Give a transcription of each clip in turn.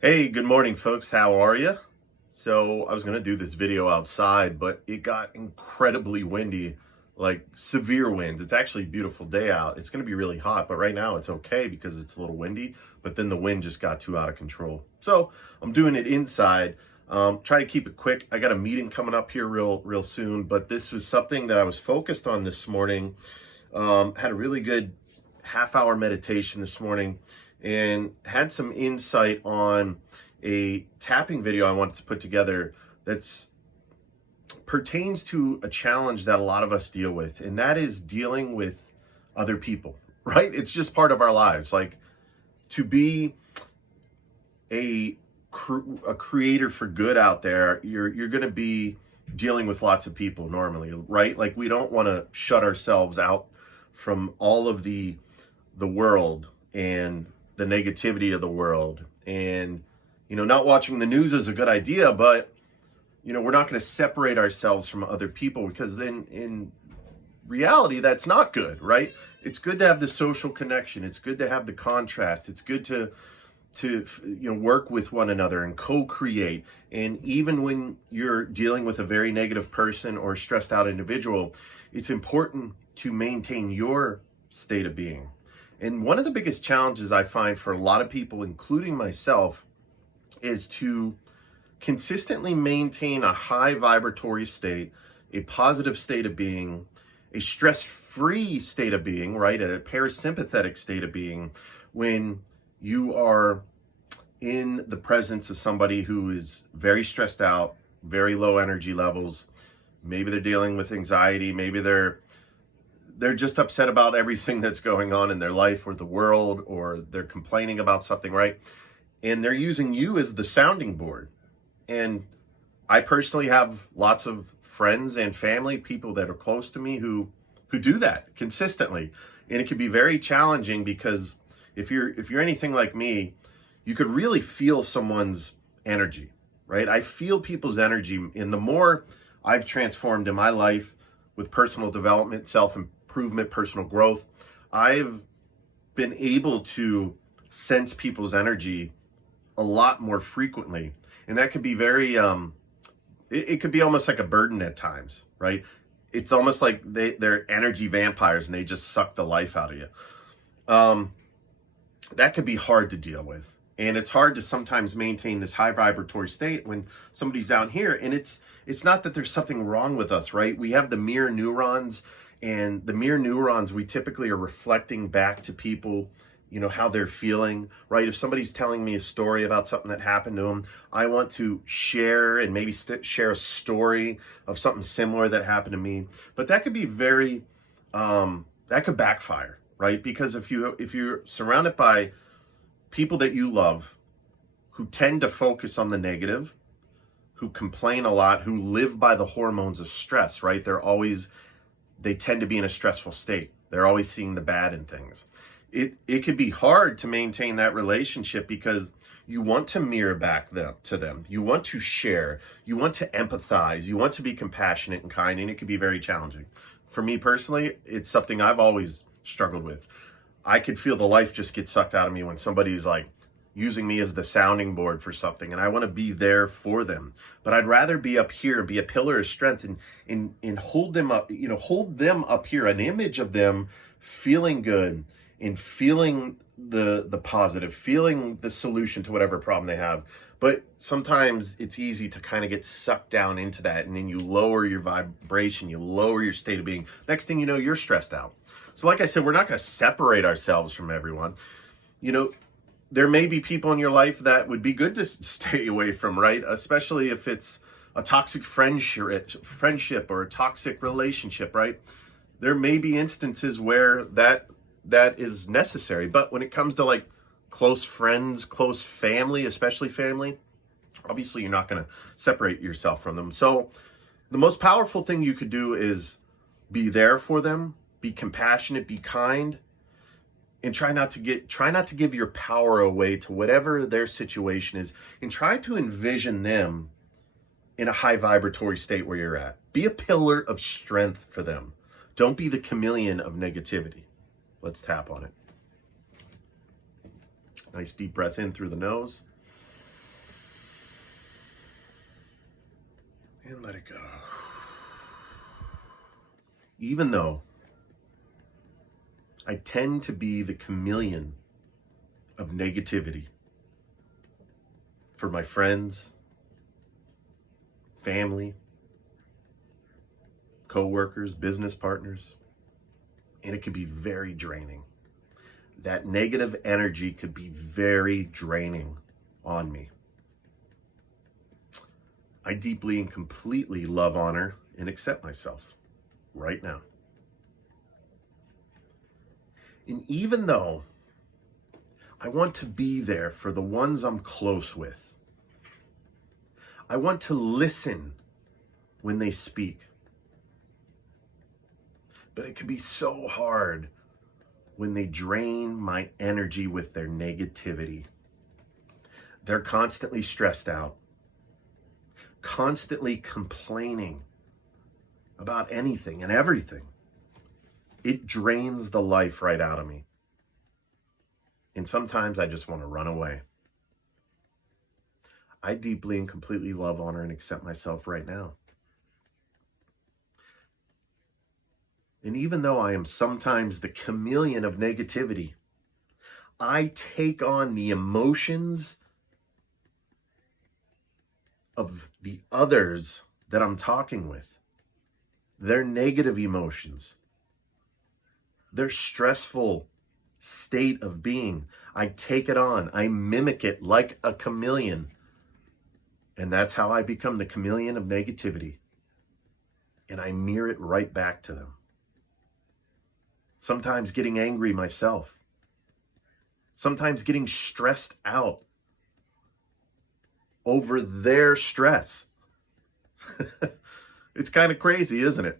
Hey, good morning, folks. How are you? So, I was going to do this video outside, but it got incredibly windy, like severe winds. It's actually a beautiful day out. It's going to be really hot, but right now it's okay because it's a little windy, but then the wind just got too out of control. So, I'm doing it inside. Try to keep it quick. I got a meeting coming up here real soon, but this was something that I was focused on this morning. Had a really good half-hour meditation this morning and had some insight on a tapping video I wanted to put together that's pertains to a challenge that a lot of us deal with, and that is dealing with other people, right? It's just part of our lives. Like, to be a creator for good out there, you're going to be dealing with lots of people normally, right? Like, we don't want to shut ourselves out from all of the world and the negativity of the world. And not watching the news is a good idea, but we're not going to separate ourselves from other people, because then in reality that's not good, right? It's good to have the social connection, it's good to have the contrast, it's good to work with one another and co-create. And even when you're dealing with a very negative person or stressed out individual, it's important to maintain your state of being. And one of the biggest challenges I find for a lot of people, including myself, is to consistently maintain a high vibratory state, a positive state of being, a stress-free state of being, right? A parasympathetic state of being, when you are in the presence of somebody who is very stressed out, very low energy levels. Maybe they're dealing with anxiety, maybe they're just upset about everything that's going on in their life or the world, or they're complaining about something, right? And they're using you as the sounding board. And I personally have lots of friends and family, people that are close to me who do that consistently. And it can be very challenging, because if you're anything like me, you could really feel someone's energy, right? I feel people's energy. And the more I've transformed in my life with personal development, self-improvement, personal growth, I've been able to sense people's energy a lot more frequently. And that could be very, it could be almost like a burden at times, right? It's almost like they're energy vampires and they just suck the life out of you. That could be hard to deal with. And it's hard to sometimes maintain this high vibratory state when somebody's out here. And it's not that there's something wrong with us, right? We have the mirror neurons, and the mirror neurons, we typically are reflecting back to people, how they're feeling, right? If somebody's telling me a story about something that happened to them, I want to share and maybe share a story of something similar that happened to me. But that could be very, that could backfire, right? Because if you're surrounded by people that you love, who tend to focus on the negative, who complain a lot, who live by the hormones of stress, right? They tend to be in a stressful state. They're always seeing the bad in things. It could be hard to maintain that relationship, because you want to mirror back to them. You want to share. You want to empathize. You want to be compassionate and kind, and it can be very challenging. For me personally, it's something I've always struggled with. I could feel the life just get sucked out of me when somebody's like using me as the sounding board for something, and I want to be there for them. But I'd rather be up here and be a pillar of strength and hold them up, hold them up here, an image of them feeling good and feeling the positive, feeling the solution to whatever problem they have. But sometimes it's easy to kind of get sucked down into that, and then you lower your vibration, you lower your state of being. Next thing you know, you're stressed out. So like I said, we're not going to separate ourselves from everyone. There may be people in your life that would be good to stay away from, right? Especially if it's a toxic friendship or a toxic relationship, right? There may be instances where that is necessary. But when it comes to like close friends, close family, especially family, obviously you're not going to separate yourself from them. So the most powerful thing you could do is be there for them, be compassionate, be kind, and try not to give your power away to whatever their situation is, and try to envision them in a high vibratory state where you're at. Be a pillar of strength for them. Don't be the chameleon of negativity. Let's tap on it. Nice deep breath in through the nose. And let it go. Even though I tend to be the chameleon of negativity for my friends, family, co-workers, business partners, and it can be very draining. That negative energy could be very draining on me. I deeply and completely love, honor, and accept myself right now. And even though I want to be there for the ones I'm close with, I want to listen when they speak. But it can be so hard when they drain my energy with their negativity. They're constantly stressed out, constantly complaining about anything and everything. It drains the life right out of me. And sometimes I just want to run away. I deeply and completely love, honor, and accept myself right now. And even though I am sometimes the chameleon of negativity, I take on the emotions of the others that I'm talking with. Their negative emotions, their stressful state of being. I take it on. I mimic it like a chameleon. And that's how I become the chameleon of negativity. And I mirror it right back to them. Sometimes getting angry myself. Sometimes getting stressed out over their stress. It's kind of crazy, isn't it?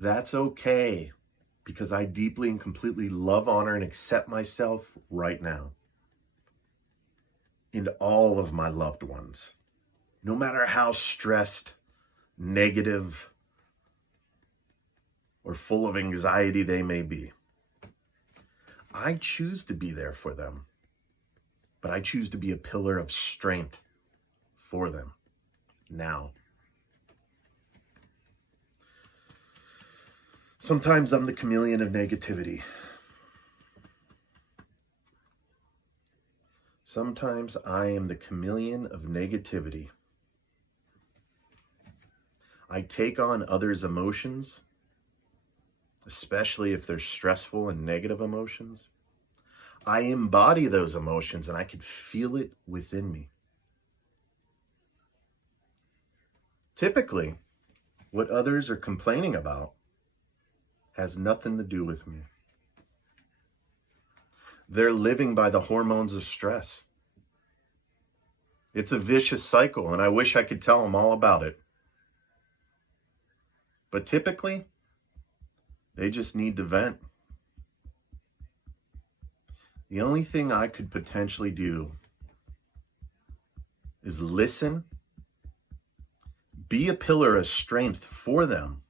That's okay, because I deeply and completely love, honor, and accept myself right now. And all of my loved ones, no matter how stressed, negative, or full of anxiety they may be. I choose to be there for them, but I choose to be a pillar of strength for them now. Sometimes I'm the chameleon of negativity. Sometimes I am the chameleon of negativity. I take on others' emotions, especially if they're stressful and negative emotions. I embody those emotions and I can feel it within me. Typically, what others are complaining about has nothing to do with me. They're living by the hormones of stress. It's a vicious cycle, and I wish I could tell them all about it. But typically, they just need to vent. The only thing I could potentially do is listen, be a pillar of strength for them,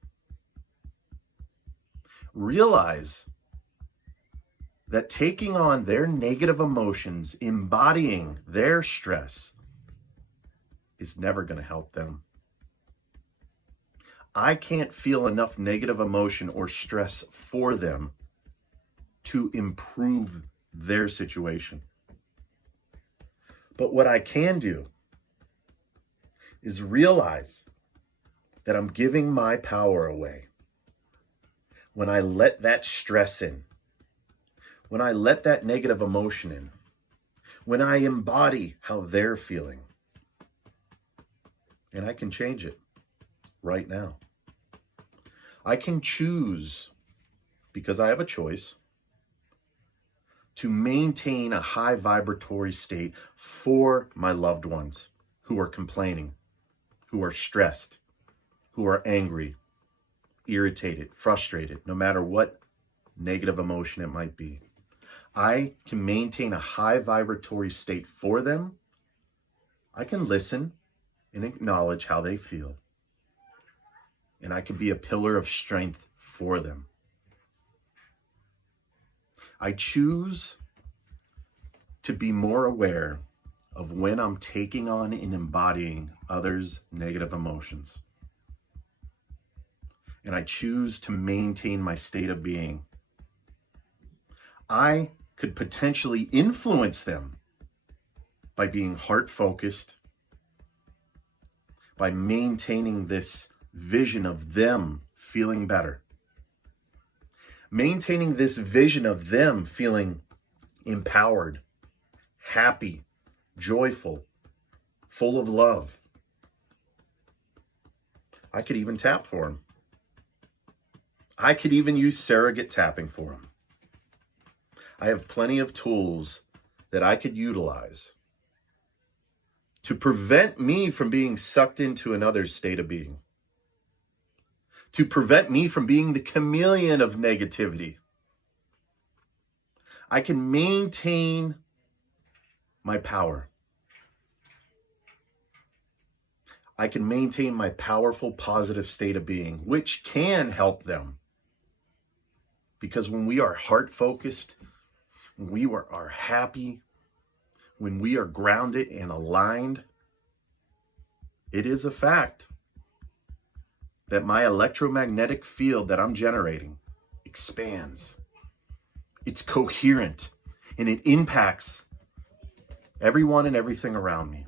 realize that taking on their negative emotions, embodying their stress, is never going to help them. I can't feel enough negative emotion or stress for them to improve their situation. But what I can do is realize that I'm giving my power away when I let that stress in, when I let that negative emotion in, when I embody how they're feeling. And I can change it right now. I can choose, because I have a choice, to maintain a high vibratory state for my loved ones who are complaining, who are stressed, who are angry, irritated, frustrated, no matter what negative emotion it might be. I can maintain a high vibratory state for them. I can listen and acknowledge how they feel. And I can be a pillar of strength for them. I choose to be more aware of when I'm taking on and embodying others' negative emotions. And I choose to maintain my state of being. I could potentially influence them by being heart-focused, by maintaining this vision of them feeling better. Maintaining this vision of them feeling empowered, happy, joyful, full of love. I could even tap for them. I could even use surrogate tapping for them. I have plenty of tools that I could utilize to prevent me from being sucked into another's state of being, to prevent me from being the chameleon of negativity. I can maintain my power. I can maintain my powerful, positive state of being, which can help them. Because when we are heart-focused, when we are happy, when we are grounded and aligned, it is a fact that my electromagnetic field that I'm generating expands. It's coherent, and it impacts everyone and everything around me.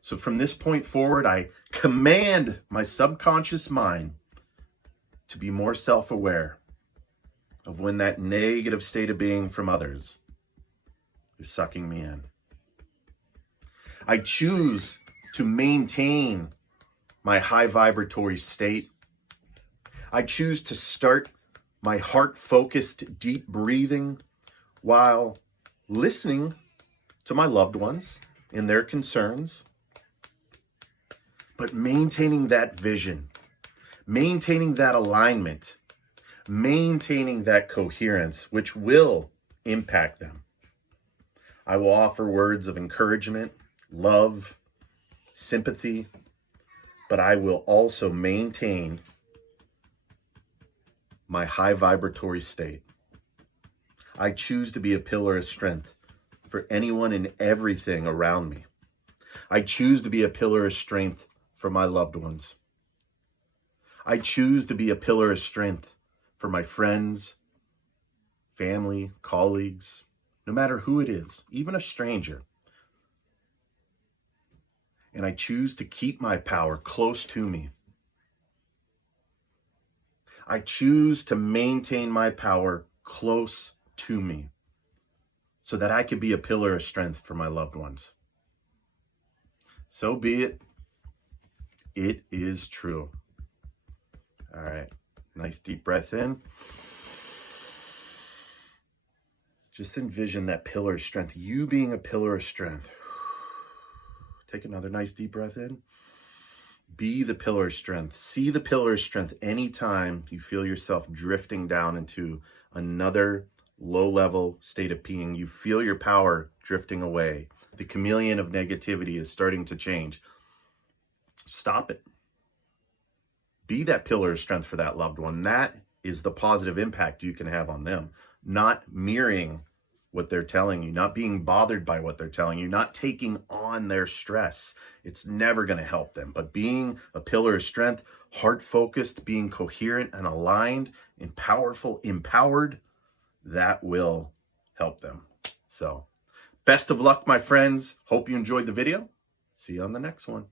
So from this point forward, I command my subconscious mind to be more self-aware of when that negative state of being from others is sucking me in. I choose to maintain my high vibratory state. I choose to start my heart-focused deep breathing while listening to my loved ones and their concerns, but maintaining that vision, maintaining that alignment, maintaining that coherence, which will impact them. I will offer words of encouragement, love, sympathy, but I will also maintain my high vibratory state. I choose to be a pillar of strength for anyone and everything around me. I choose to be a pillar of strength for my loved ones. I choose to be a pillar of strength for my friends, family, colleagues, no matter who it is, even a stranger. And I choose to keep my power close to me. I choose to maintain my power close to me so that I could be a pillar of strength for my loved ones. So be it. It is true. All right. Nice deep breath in. Just envision that pillar of strength, you being a pillar of strength. Take another nice deep breath in. Be the pillar of strength. See the pillar of strength anytime you feel yourself drifting down into another low-level state of being. You feel your power drifting away. The chameleon of negativity is starting to change. Stop it. Be that pillar of strength for that loved one. That is the positive impact you can have on them. Not mirroring what they're telling you, not being bothered by what they're telling you, not taking on their stress. It's never going to help them. But being a pillar of strength, heart-focused, being coherent and aligned and powerful, empowered, that will help them. So, best of luck, my friends. Hope you enjoyed the video. See you on the next one.